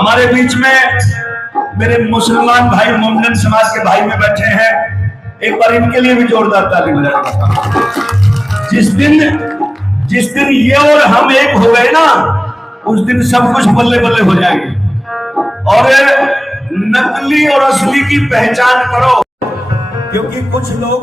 हमारे बीच में मेरे मुसलमान भाई मोमडन समाज के भाई में बैठे हैं, एक बार इनके लिए भी जोरदार ताली बजाएं। जिस दिन ये और हम एक हो गए ना, उस दिन सब कुछ बल्ले बल्ले हो जाएंगे। और नकली और असली की पहचान करो, क्योंकि कुछ लोग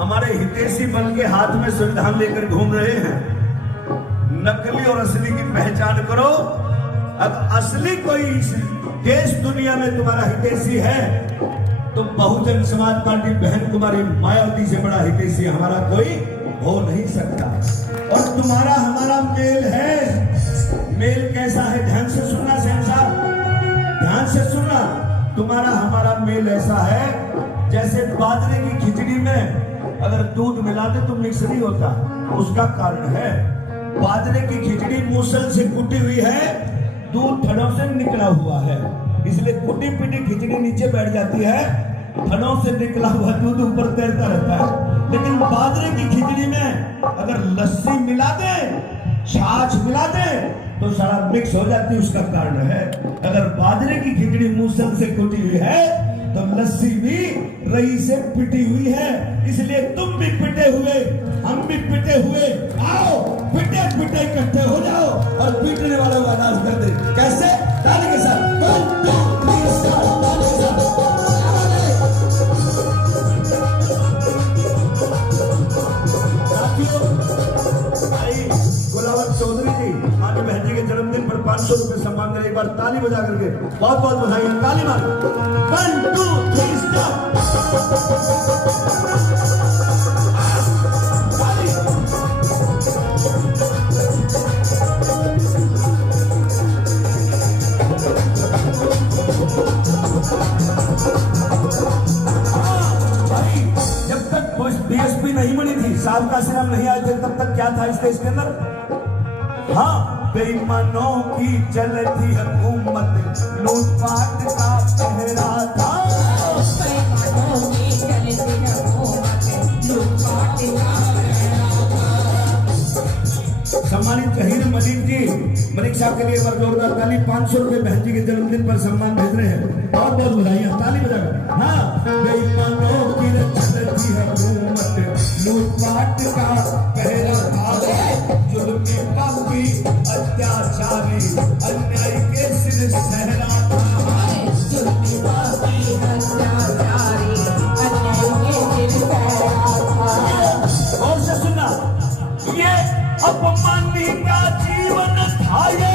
हमारे हितैषी बन के हाथ में संविधान लेकर घूम रहे हैं। नकली और असली की पहचान करो। अब असली कोई देश दुनिया में तुम्हारा हितैषी है तो बहुजन समाज पार्टी बहन कुमारी मायावती से बड़ा हितैषी हमारा कोई हो नहीं सकता। और तुम्हारा हमारा मेल है। मेल कैसा है? ध्यान से सुनना सेन साहब, ध्यान से सुनना। तुम्हारा हमारा मेल ऐसा है जैसे बाजरे की खिचड़ी में अगर दूध मिला दे तो मिक्स नहीं होता। उसका कारण है बाजरे की खिचड़ी मूसल से कुटी हुई है, दूध थनों से निकला हुआ है, इसलिए कुटी पिटी खिचड़ी नीचे बैठ जाती है, थनों से निकला हुआ दूध ऊपर तैरता रहता है। लेकिन बाजरे की खिचड़ी में अगर लस्सी मिला दे, छाछ मिला दे तो सारा मिक्स हो जाती है। उसका कारण है अगर बाजरे की खिचड़ी मूसल से कुटी हुई है तो लस्सी भी रई से पिटी हुई है। इसलिए तुम भी पिटे हुए, हम भी पिटे हुए। आओ पिटे पिटे इकट्ठे हो जाओ और पीटने वालों का नाच कर दे। कैसे? ताली के साथ। गुलावत चौधरी जी मानी बहन जी के जन्मदिन पर 500 रुपए सम्मान करें। एक बार ताली बजा करके बहुत बहुत बधाई। ताली मार। 1 2 3 स्टार्ट। जब तक डीएसपी नहीं बनी थी, साहब का सिराम नहीं आए थे, तब तक क्या था इस देश के अंदर? हाँ, बेईमानों की चलती हुकूमत, लूटपाट का पहरा था। बेईमानों की चलती हुकूमत, लूटपाट का पहरा था। सम्मानित जहीर मलिक जी, मलिक साहब के लिए एक बार जोरदार ताली। 500 रुपए बहन जी के जन्मदिन पर सम्मान भेज रहे हैं। बहुत बहुत बधाइयां। ताली बजाकर। हाँ, बेईमानों की चलती हुकूमत, लूटपाट का पहरा था। जुल्मी पापी अत्याचारी अन्याय के सिर सहरा था। जुल्मी पापी अत्याचारी अन्याय के सिर सहरा था। और से सुना, ये अपमानी का जीवन था। ये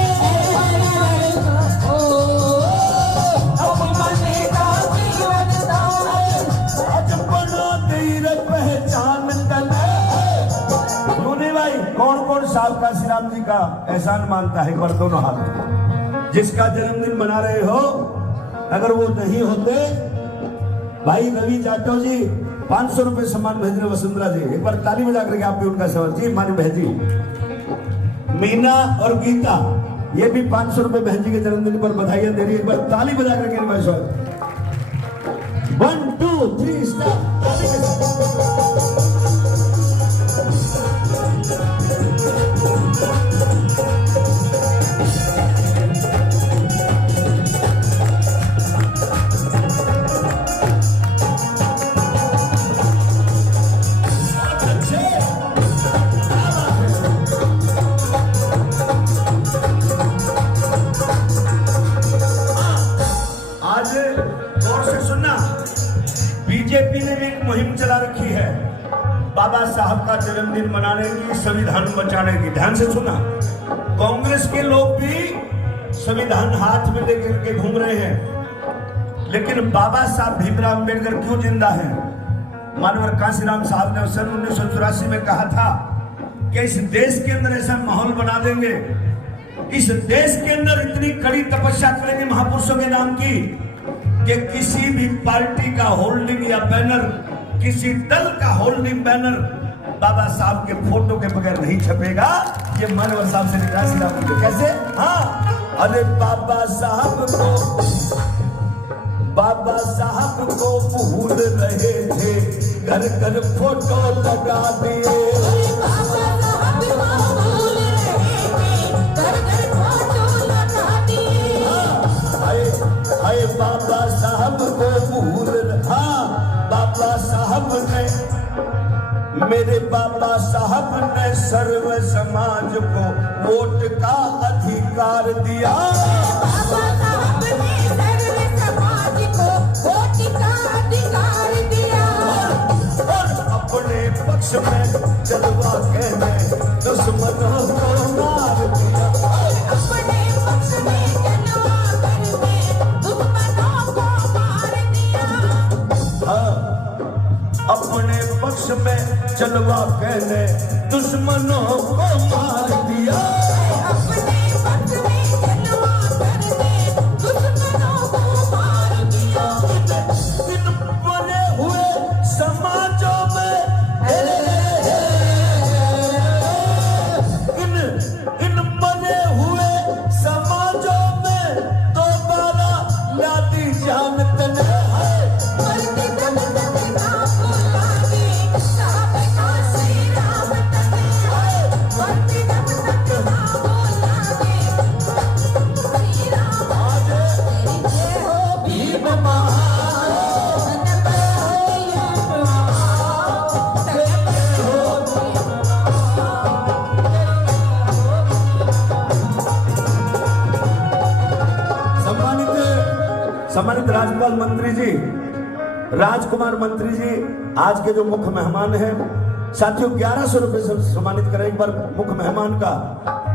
अपमानी का जीवन था। आज बना तेरे पहचान तले। भाई कौन कौन साहब का श्रीराम जी का एहसान मानता है? पर दोनों हाथ। जिसका जन्मदिन मना रहे हो, अगर वो नहीं होते, भाई रवि जाटव जी 500 रुपए सम्मान भेज रहे। वसुंधरा जी एक बार ताली बजा करके आप भी उनका सवाल। जी मानी बहन जी। मीना और गीता ये भी 500 रुपए बहन जी के जन्मदिन पर बधाइयां दे रही है। एक बार ताली बजा करके इनका स्वागत। 1 2 3 स्टार्ट। बीजेपी ने भी एक मुहिम चला रखी है बाबा साहब का जन्मदिन मनाने की, संविधान बचाने की। ध्यान से सुना। कांग्रेस के लोग भी संविधान हाथ में लेकर के घूम रहे हैं, लेकिन बाबा साहब भीमराव अंबेडकर क्यों जिंदा हैं? मानवर कांशीराम साहब ने सन 1984 में कहा था कि इस देश के अंदर ऐसा माहौल बना देंगे, इस देश के अंदर इतनी कड़ी तपस्या करेंगे महापुरुषों के नाम की कि किसी भी पार्टी का होल्डिंग या बैनर, किसी दल का होल्डिंग बैनर बाबा साहब के फोटो के बगैर नहीं छपेगा। ये मानवर साहब से निकाल दिया। कैसे? हाँ, अरे बाबा साहब को भूल रहे थे, घर घर फोटो लगा दिए। मेरे बाबा साहब ने सर्व समाज को वोट का अधिकार दिया। बाबा साहब ने सर्व समाज को वोट का अधिकार दिया। और अपने पक्ष में जलवा कहने दुश्मनों को मार दिया। अपने पक्ष में जलवा करके दुश्मनों को मार दिया। हाँ, अपने पक्ष में जलवा कहने दुश्मनों को मार दिया। अपने पक्ष में जलवा करके दुश्मनों को मार दिया। इन बने हुए समाजों में इन बने हुए समाजों में दोबारा लादी जानते हैं। मरते दम तक ना भूलांगे सबका श्री राम तने। मरते दम तक ना भूलांगे श्री राम। तेरी जय हो भीम महान, तन पर हो यम महान, तन पर हो भीम सम्मानित राज्यपाल मंत्री जी, राजकुमार मंत्री जी, आज के जो मुख्य मेहमान हैं साथियों, 1100 रुपए से सम्मानित करें एक बार मुख्य मेहमान का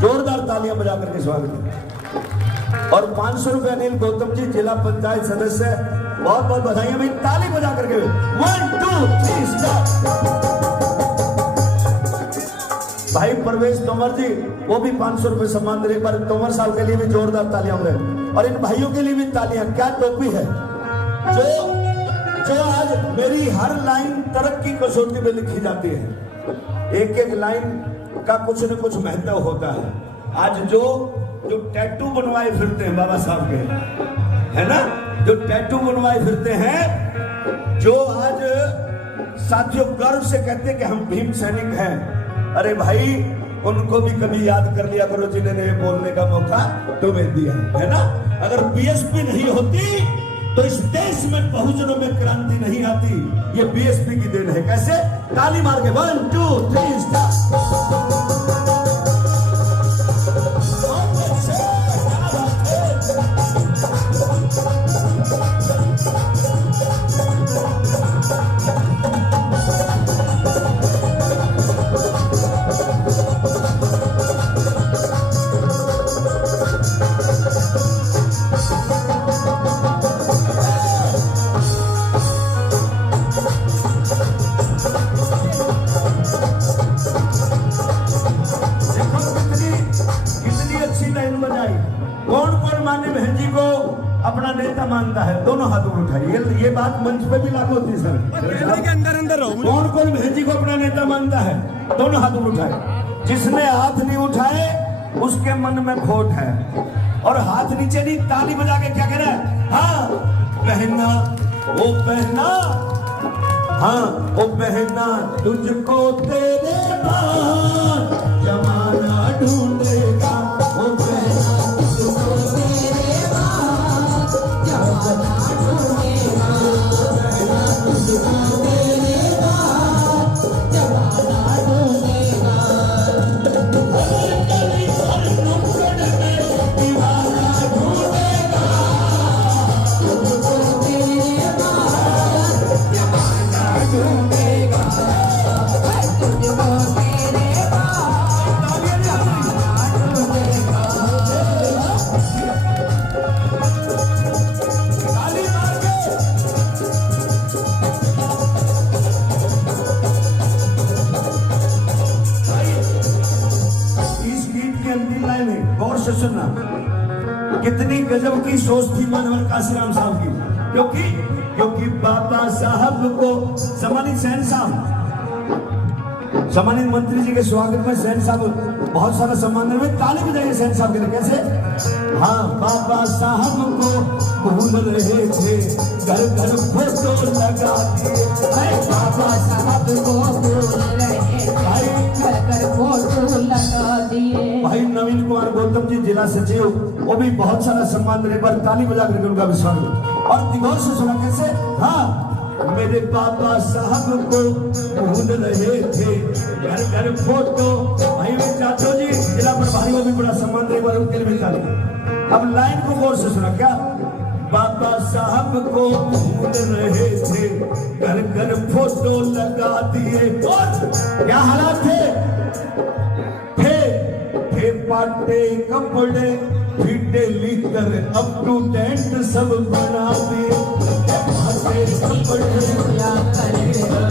जोरदार तालियां बजा करके स्वागत करें। और 500 रुपए अनिल गौतम जी, जिला पंचायत सदस्य, बहुत बहुत बधाइयां भाई, ताली बजा करके 1 2 3 स्टार्ट। भाई प्रवेश तोमर जी, वो भी 500 रुपए सम्मान दे। एक बार तोमर साहब के लिए भी जोरदार तालियां बजाएं। और इन भाइयों के लिए भी तालियां। क्या टोपी है जो आज मेरी हर लाइन तरक्की कसौटी में लिखी जाती है। एक एक लाइन का कुछ न कुछ महत्व होता है। आज जो टैटू बनवाए फिरते हैं बाबा साहब के, है ना, जो टैटू बनवाए फिरते हैं, जो आज साथियों गर्व से कहते हैं कि हम भीम सैनिक हैं, अरे भाई उनको भी कभी याद कर लिया करो जिन्होंने बोलने का मौका तुम्हें दिया है ना। अगर बीएसपी नहीं होती तो इस देश में बहुजनों में क्रांति नहीं आती। ये बीएसपी की देन है। कैसे? ताली मार के 1 2 3 स्टार्ट। अपना नेता मानता है? दोनों हाथ उठाइए। ये बात मंच पे भी लागू होती है सर। के अंदर रहो। कौन कौन बहन जी को अपना नेता मानता है? दोनों हाथ उठाए। जिसने हाथ नहीं उठाए उसके मन में खोट है। और हाथ नीचे नहीं, ताली बजा के क्या कह रहा है? हाँ बहना, ओ बहना, हाँ ओ बहना, तुझको तेरे बाद जमाना ढूंढेगा। ओ बहना, तुझको तेरे बाद जमाना ढूंढेगा। बहना, तुझको तेरे बाद जमाना ढूंढेगा। हर नुक्कड़ में दीवाना ढूंढेगा। तुझको तेरे बाद जमाना ढूंढेगा। तुझको तेरे बाद जमाना ढूंढेगा। ताली मार के इस गीत की अंतिम लाइन है, गौर से सुनना। कितनी गजब की सोच थी मानवर काशीराम साहब की। क्योंकि बाबा साहब को सम्मानित सैन साहब, सम्मानित मंत्री जी के स्वागत में सैन साहब बहुत सारा सम्मान दे रहे। ताली बजाइए सैन साहब के लिए। कैसे? हाँ, बाबा साहब को भूल रहे थे, घर घर फोटो लगा दिए। बाबा साहब को भूल रहे थे, घर घर फोटो लगा दिए। भाई नवीन कुमार गौतम जी, जिला सचिव, वो भी बहुत सारा सम्मान दे रहे। पर ताली बजा करके उनका भी स्वागत। और दिगोर से सुना कैसे? हाँ, मेरे पापा साहब को भूल रहे थे, घर घर फोटो। भाई चाचो जी जिला प्रभारी को भी बड़ा सम्मान दे, बार उनके लिए अब लाइन को गौर से सुना क्या। बाबा साहब को भूल रहे थे, घर घर फोटो लगा दिए। और क्या हालात थे पाटे कपड़े फीटे लिखकर अप टू डेट सब बना दिए। पाटे कपड़े क्या करे सब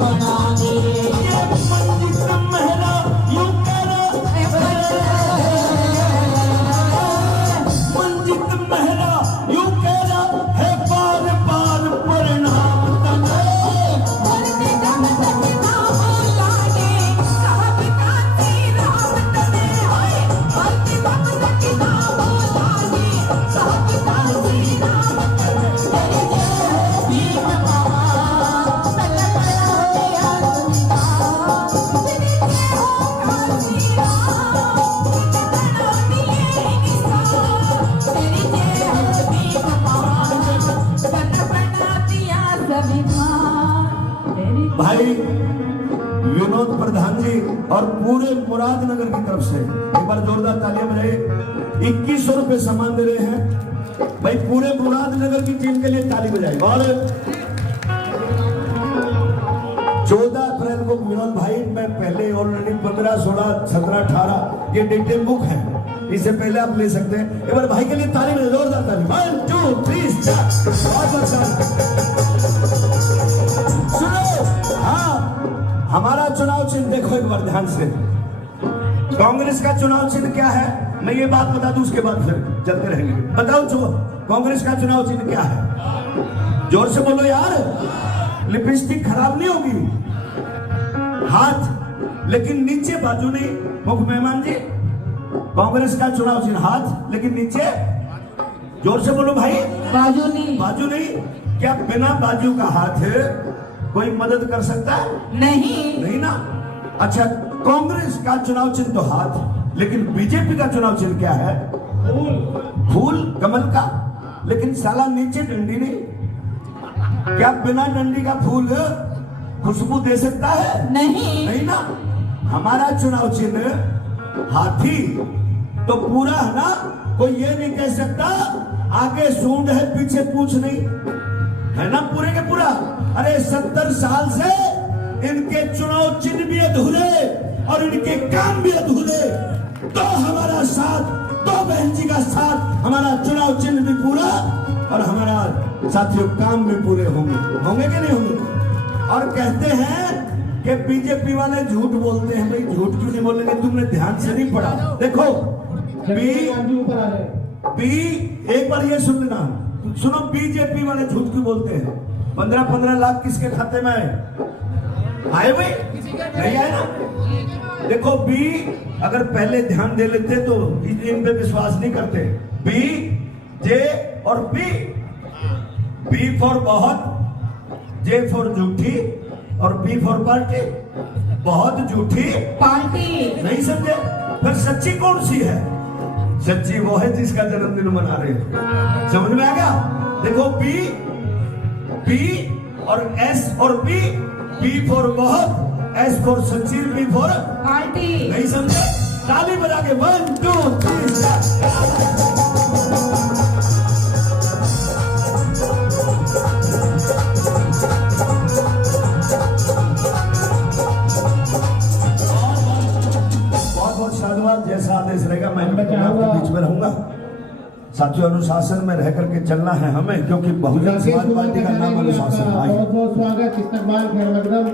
बना दिए। ये मंजिल महला यूं करा, मंजिल महला यूं करा है, बार बार परिणाम मरते दम तक नाम लागे, साहब कांति राम तने होए। मरते दम तक नाम लागे, साहब कांति राम तने। तेरे भीम बाबा तल खड़ा हो गया दुनिया, तेरे हो कांति राम बना दिए निशान। तेरी जय हो भीम बाबा बना दिया संविधान। तेरी भाई विनोद प्रधान जी और पूरे मुरादनगर की तरफ से एक बार जोरदार तालियां बजाइए। 2100 रुपए सम्मान दे रहे हैं भाई, पूरे मुरादनगर की टीम के लिए ताली बजाइए। और 14 अप्रैल को विनोद भाई मैं पहले ऑलरेडी 15, 16, 17, 18 ये डिटेल बुक है, इससे पहले आप ले सकते हैं। एक बार भाई के लिए ताली बजाइए, जोरदार ताली। 1 2 3 4 बहुत अच्छा। सुनो, हाँ हमारा चुनाव चिन्ह देखो एक बार ध्यान से। कांग्रेस का चुनाव चिन्ह क्या है, मैं ये बात बता दूं, उसके बाद फिर चलते रहेंगे। बताओ जो कांग्रेस का चुनाव चिन्ह क्या है, जोर से बोलो यार, लिपस्टिक खराब नहीं होगी। हाथ लेकिन नीचे बाजू नहीं। मुख्य मेहमान जी, कांग्रेस का चुनाव चिन्ह हाथ लेकिन नीचे, जोर से बोलो भाई, बाजू नहीं। बाजू नहीं। क्या बिना बाजू का हाथ कोई मदद कर सकता है? नहीं ना। अच्छा, कांग्रेस का चुनाव चिन्ह तो हाथ, लेकिन बीजेपी का चुनाव चिन्ह क्या है? फूल कमल का, लेकिन साला नीचे डंडी नहीं। क्या बिना डंडी का फूल खुशबू दे सकता है? नहीं ना। हमारा चुनाव चिन्ह हाथी तो पूरा है ना, कोई ये नहीं कह सकता आगे सूंड है पीछे पूछ नहीं, है ना पूरे के पूरा। अरे 70 साल से इनके चुनाव चिन्ह भी अधूरे और इनके काम भी अधूरे, तो हमारा साथ, तो बहन जी का साथ, हमारा चुनाव चिन्ह भी पूरा और हमारा साथियों काम भी पूरे होंगे कि नहीं होंगे। और कहते हैं कि बीजेपी वाले झूठ बोलते हैं। भाई झूठ क्यों नहीं बोलेंगे, तुमने ध्यान से नहीं पढ़ा। देखो एक बार ये सुन लेना, सुनो, बीजेपी वाले झूठ क्यों बोलते हैं। 15-15 लाख किसके खाते में आए भाई? नहीं आए ना। देखो बी अगर पहले ध्यान दे लेते तो इन पे विश्वास नहीं करते। बी, जे और बी फॉर बहुत, जे फॉर झूठी और बी फॉर पार्टी। बहुत झूठी पार्टी। नहीं समझे? फिर सच्ची कौन सी है? सच्ची वो है जिसका जन्मदिन मना रहे हैं। समझ में आ गया? देखो बी और एस और बी फॉर बहुत, एस फॉर सच्ची, बी फॉर पार्टी। नहीं समझे? ताली बजा के 1 2 3 बहुत साधुवाद। जैसा आदेश रहेगा मैं आपके बीच में रहूंगा। साथियों, अनुशासन में रह करके चलना है हमें, क्योंकि बहुजन समाज पार्टी का नाम अनुशासन है। बहुत बहुत स्वागत, इस्तकबाल, खैर मकदम।